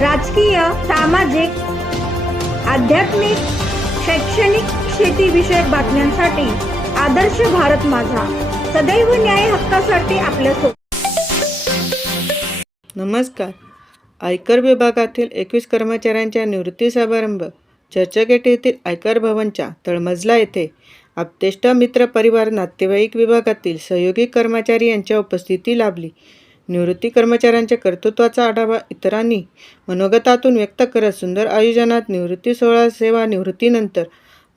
राजकीय सामाजिक आध्यात्मिक शैक्षणिक शेतीविषयक बातम्यांसाठी आदर्श भारत माझा. सदैव न्याय हक्कासाठी आपल्यासोबत नमस्कार. आयकर विभागातील एकवीस कर्मचाऱ्यांच्या निवृत्ती समारंभ चर्चगेट येथील आयकर भवनच्या तळमजला येथे आपतेष्ट मित्र परिवार नातेवाईक विभागातील सहयोगी कर्मचारी यांच्या उपस्थिती लाभली. निवृत्ती कर्मचाऱ्यांच्या कर्तृत्वाचा आढावा इतरांनी मनोगतातून व्यक्त करत सुंदर आयोजनात निवृत्ती सोहळा सेवा निवृत्तीनंतर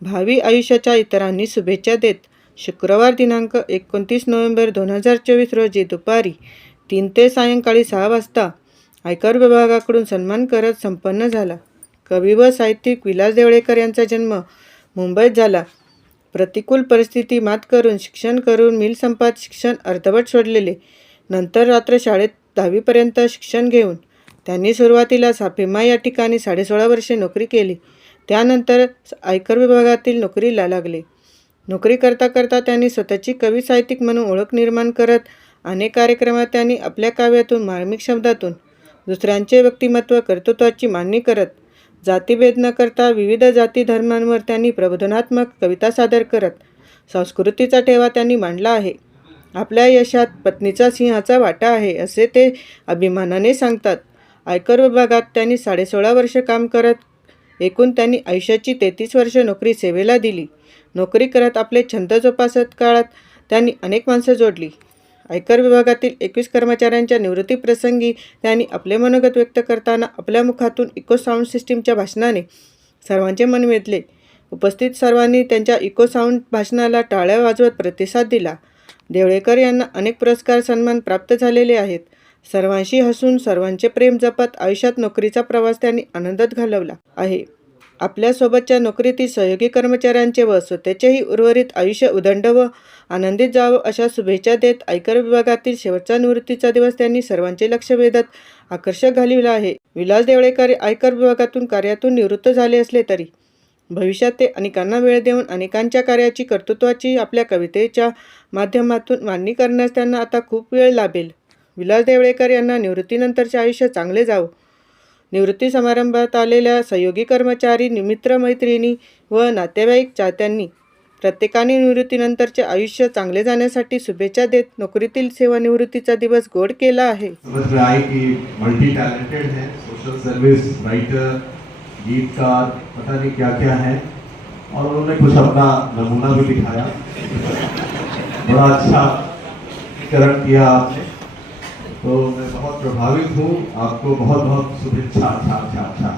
भावी आयुष्याच्या इतरांनी शुभेच्छा देत शुक्रवार दिनांक एकोणतीस नोव्हेंबर दोन हजार चोवीस रोजी दुपारी तीन ते सायंकाळी सहा वाजता आयकर विभागाकडून सन्मान करत संपन्न झाला. कवी व साहित्यिक विलास देवळेकर यांचा जन्म मुंबईत झाला. प्रतिकूल परिस्थिती मात करून शिक्षण करून मिल संपात शिक्षण अर्धवट सोडलेले नंतर रात्र शाळेत दहावीपर्यंत शिक्षण घेऊन त्यांनी सुरुवातीला साफिमा या ठिकाणी साडेसोळा वर्षे नोकरी केली. त्यानंतर आयकर विभागातील नोकरीला लागले. नोकरी करता करता त्यांनी स्वतःची कवी साहित्यिक म्हणून ओळख निर्माण करत अनेक कार्यक्रमात त्यांनी आपल्या काव्यातून मार्मिक शब्दातून दुसऱ्यांचे व्यक्तिमत्व कर्तृत्वाची मांडणी करत जातीभेद न करता विविध जाती धर्मांवर त्यांनी प्रबोधनात्मक कविता सादर करत संस्कृतीचा ठेवा त्यांनी मांडला आहे. आपल्या यशात पत्नीचा सिंहाचा वाटा आहे असे ते अभिमानाने सांगतात. आयकर विभागात त्यांनी साडेसोळा वर्ष काम करत एकूण त्यांनी आयुष्याची तेहतीस वर्ष नोकरी सेवेला दिली. नोकरी करत आपले छंद जोपासत काळात त्यांनी अनेक माणसं जोडली. आयकर विभागातील एकवीस कर्मचाऱ्यांच्या निवृत्तीप्रसंगी त्यांनी आपले मनोगत व्यक्त करताना आपल्या मुखातून इको साऊंड सिस्टीमच्या भाषणाने सर्वांचे मन वेधले. उपस्थित सर्वांनी त्यांच्या इको साऊंड भाषणाला टाळ्या वाजवत प्रतिसाद दिला. देवळेकर यांना अनेक पुरस्कार सन्मान प्राप्त झालेले आहेत. सर्वांशी हसून सर्वांचे प्रेम जपत आयुष्यात नोकरीचा प्रवास त्यांनी आनंदात घालवला आहे. आपल्यासोबतच्या नोकरीतील सहयोगी कर्मचाऱ्यांचे व स्वतःचेही उर्वरित आयुष्य उदंड व आनंदित जावं अशा शुभेच्छा देत आयकर विभागातील शेवटचा निवृत्तीचा दिवस त्यांनी सर्वांचे लक्ष वेधत आकर्षक घालविला आहे. विलास देवळेकर आयकर विभागातून कार्यातून निवृत्त झाले असले तरी भविष्यात ते अनेकांना वेळ देऊन अनेकांच्या कार्याची कर्तृत्वाची आपल्या कवितेच्या माध्यमातून मांडणी करण्यास त्यांना आता खूप वेळ लाभेल. विलास देवळेकर यांना निवृत्तीनंतरचे आयुष्य चांगले जावो. निवृत्ती समारंभात आलेल्या सहयोगी कर्मचारी मित्रमैत्रिणी व नातेवाईक चाहत्यांनी प्रत्येकाने निवृत्तीनंतरचे आयुष्य चांगले जाण्यासाठी शुभेच्छा देत नोकरीतील सेवानिवृत्तीचा दिवस गोड केला आहे. गीतकार पता नहीं क्या क्या है, और उन्होंने कुछ अपना नमूना भी दिखाया। बड़ा अच्छा करण किया आपने। तो मैं बहुत प्रभावित हूँ। आपको बहुत बहुत शुभेच्छा अच्छा अच्छा छा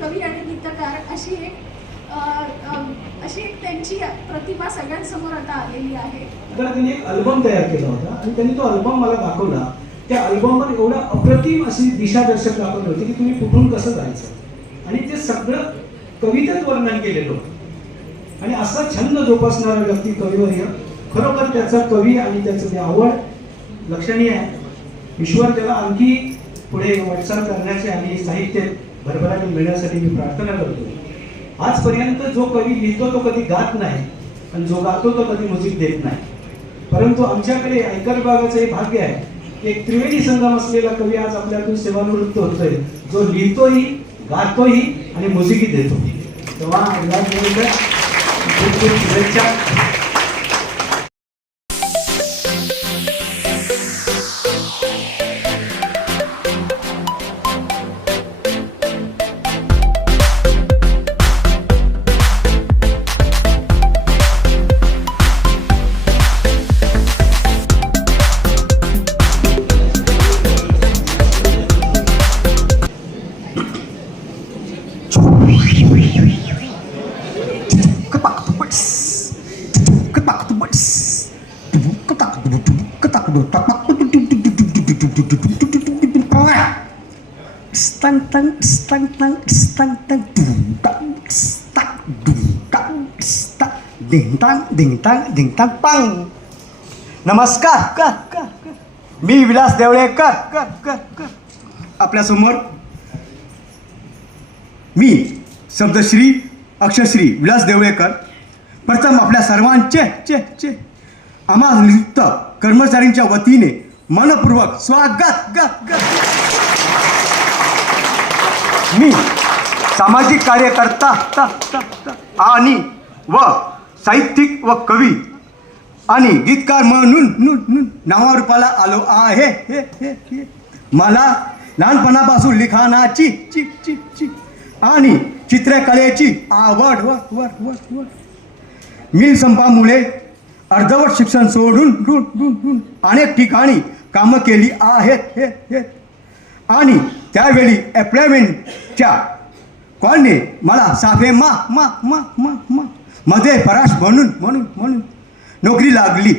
कवी आणि गीतकार अशी एक अशी एक त्यांची प्रतिभा सगळ्यांसमोर आता आलेली आहे. तर त्यांनी एक अल्बम तयार केला होता आणि त्यांनी तो अल्बम मला दाखवला. त्या अल्बमवर एवढं अप्रतिम अशी दिशादर्शक दाखवली होती की तुम्ही कुठून कसं जायचं. आणि ते सगळं कवितेत वर्णन केलेलं होतं. आणि असा छंद जोपासणारा व्यक्ती कविवर्य खरोखर त्याचा कवी आणि त्याचं ते आवड लक्षणीय आहे. ईश्वर त्याला आणखी पुढे वाटचाल करण्याचे आणि साहित्य भरभराट मिळण्यासाठी मी प्रार्थना करतो. आजपर्यंत जो कवी लिहितो तो कधी गात नाही आणि जो गातो तो कधी म्युझिक देत नाही. परंतु आमच्याकडे आयकर विभागाचं हे भाग्य आहे की एक त्रिवेणी संगम असलेला कवी आज आपल्यातून सेवानिवृत्त होतोय. जो लिहितोही गातोही आणि म्युझिकही देतो तेव्हा विलास देवकर, खूप खूप शुभेच्छा डिंगतांग डिंगतांग डिंगतांग पांग नमस्कार का का का. मी विलास देवळेकर कर कर कर आपल्यासमोर मी शब्दश्री अक्षश्री विलास देवळेकर प्रथम आपल्या सर्वांचे चे चे. आम्हा नियुक्त कर्मचाऱ्यांच्या वतीने मनपूर्वक स्वागत गत गत मी सामाजिक कार्यकर्ता आणि व साहित्यिक व कवी आणि गीतकार म्हणून नावारूपाला आलो आहे. हे, हे, हे. मला लहानपणापासून लिखाणाची चिक चिक चिक आणि चित्रकलेची आवड. व वर वर वर मिल संपामुळे अर्धवट शिक्षण सोडून अनेक ठिकाणी कामं केली आहेत हे हे. आणि त्यावेळी एम्प्लॉयमेंटच्या कॉलने मला साफे मा मा मा मा मा मध्ये फराश म्हणून म्हणून म्हणून नोकरी लागली.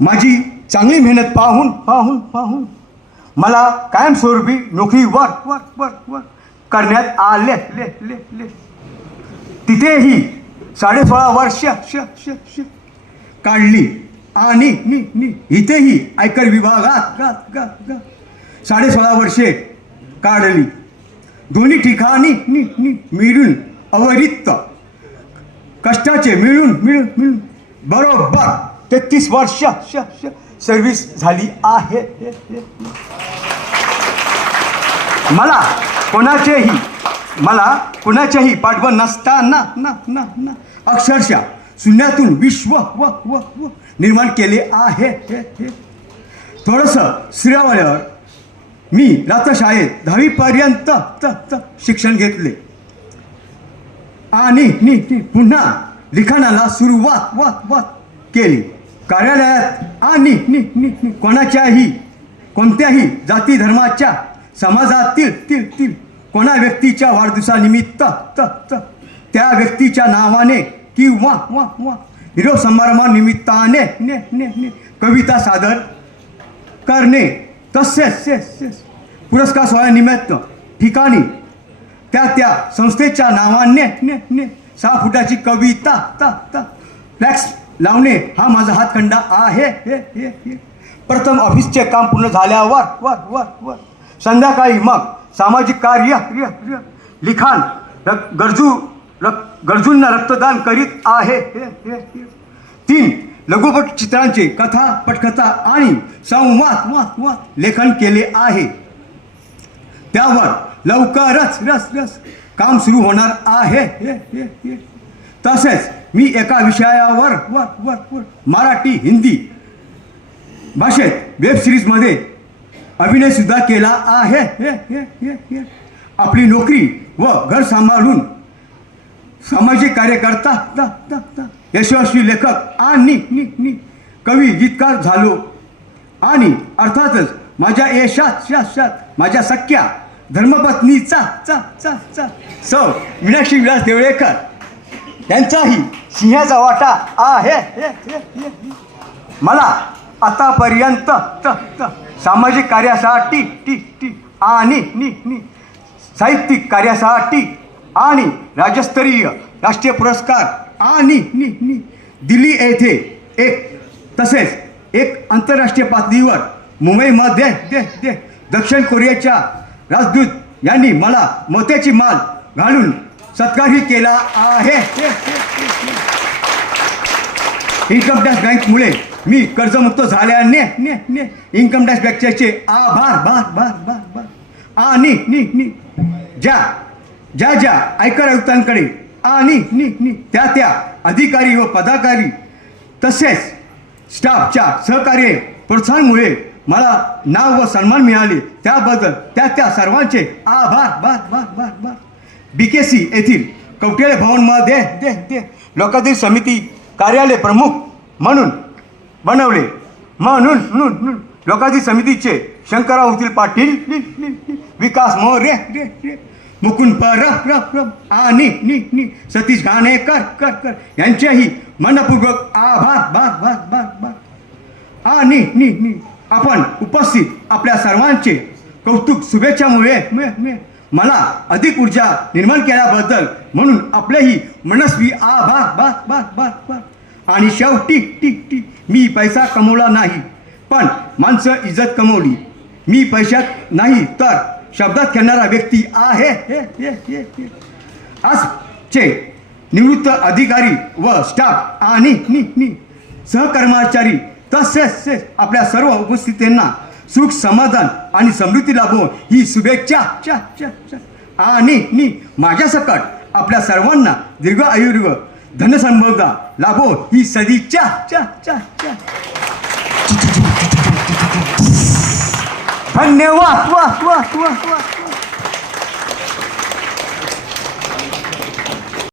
माझी चांगली मेहनत पाहून पाहून पाहून मला कायमस्वरूपी नोकरी वर वर वर वर करण्यात आले ले ले ले. तिथेही साडेसोळा वर्ष काढली. आणि नि नि इथेही आयकर विभागात ग साडेसोळा वर्षे काढली. दोन्ही ठिकाणी नि नि मिळून अवरित कष्टाचे मिळून मिळून मिळून. बरोबर. तेहतीस वर्ष सर्व्हिस झाली आहे. मला कोणाचेही मला कुणाच्याही पाठबळ नसताना ना ना ना. अक्षरशः शून्यातून विश्व व व व निर्माण केले आहे. हे हे थोडंसं श्रेयावळ्यावर मी रात्रशाळेत दहावीपर्यंत त त शिक्षण घेतले. आणि नि पुन्हा लिखाणाला सुरुवात वात वात केली. कार्यालयात आणि नी कोणाच्याही कोणत्याही जाती धर्माच्या समाजातील तील तील कोणा व्यक्तीच्या वाढदिवसानिमित्त त त त्या व्यक्तीच्या नावाने किंवा वा वा हिरो समारंभानिमित्ताने ने ने ने. कविता सादर करणे. तसेच पुरस्कार सोहळ्यानिमित्त ठिकाणी त्या त्या संस्थेच्या नावाने ने ने. सहा फुटाची कविता ता ता. फ्लॅक्स लावणे हा माझा हातखंडा आहे हे हे हे. प्रथम ऑफिसचे काम पूर्ण झाल्यावर वर वर वर. संध्याकाळी मग सामाजिक कार्य लिखाण गरजू रक गरजूंना रक्तदान करीत आहे. हे हे तीन लघुपट चित्रांचे कथा पटकथा आणि संवाद वाद वाद लेखन केले आहे. त्यावर लवकरच रस रस काम सुरू होणार आहे. हे हे तसेच मी एका विषयावर वर वर वर मराठी हिंदी भाषेत वेब सिरीजमध्ये अभिनयसुद्धा केला आहे. हे हे हे हे. आपली नोकरी व घर सांभाळून सामाजिक कार्यकर्ता यशस्वी लेखक आणि कवी गीतकार झालो. आणि अर्थातच माझ्या यशात शात माझ्या सख्या धर्मपत्नीचा चा चा चा स मीनाक्षी विलास देवळेकर. यांचाही सिंहाचा वाटा आहे. हे, हे, मला आतापर्यंत त सामाजिक कार्यासाठी टी टी आणि साहित्यिक कार्यासाठी आणि राज्यस्तरीय राष्ट्रीय पुरस्कार आणि दिल्ली येथे एक तसेच एक आंतरराष्ट्रीय पातळीवर मुंबईमध्ये दे दे दक्षिण कोरियाच्या राजदूत यांनी मला मोत्याची माल घालून सत्कारही केला आहे. इन्कम टॅक्स बँकमुळे मी कर्जमुक्त झाल्याने ने ने इन्कम टॅक्स बँकचे आभार भार भार भार भार आणि ज्या ज्या ज्या आयकर आयुक्तांकडे आणि नि नी त्या त्या अधिकारी व पदाधिकारी तसेच स्टाफच्या सहकार्य प्रोत्साहनमुळे मला नाव व सन्मान मिळाले. त्याबद्दल त्या त्या सर्वांचे आभार. बार बार बार बार बी के सी येथील कौटिल्य भवनमध्ये दे दे लोकातील समिती कार्यालय प्रमुख म्हणून बनवले. म्हणून म्हणून समितीचे शंकरराव होतील पाटील. विकास मोरे रे रे. मुकुंद पर रब रब आणि नि नि सतीश घाणे कर कर कर. यांचेही मनपूर्वक आ भाग भाग भाग भाग भाग आ नि नि आपण उपस्थित आपल्या सर्वांचे कौतुक शुभेच्छामुळे मला अधिक ऊर्जा निर्माण केल्याबद्दल म्हणून आपलेही मनस्वी आ भाग भाग भाग भाग भाग आणि शेवटी टिक टिक मी पैसा कमवला नाही पण माणसं इज्जत कमवली. मी पैशात नाही तर शब्दात खेळणारा व्यक्ती आहे. हे, आजचे निवृत्त अधिकारी व स्टाफ आणि नि, नी सहकर्मचारी तसेच आपल्या सर्व उपस्थितींना सुख समाधान आणि समृद्धी लाभो ही शुभेच्छा आणि चा, माझ्या सकट नि माझ्यासकट आपल्या सर्वांना दीर्घ आयुर्ग धनसंबोधा लाभो ही सदिच्छा चा, चा, चा. धन्यवाद. वा वा वा वा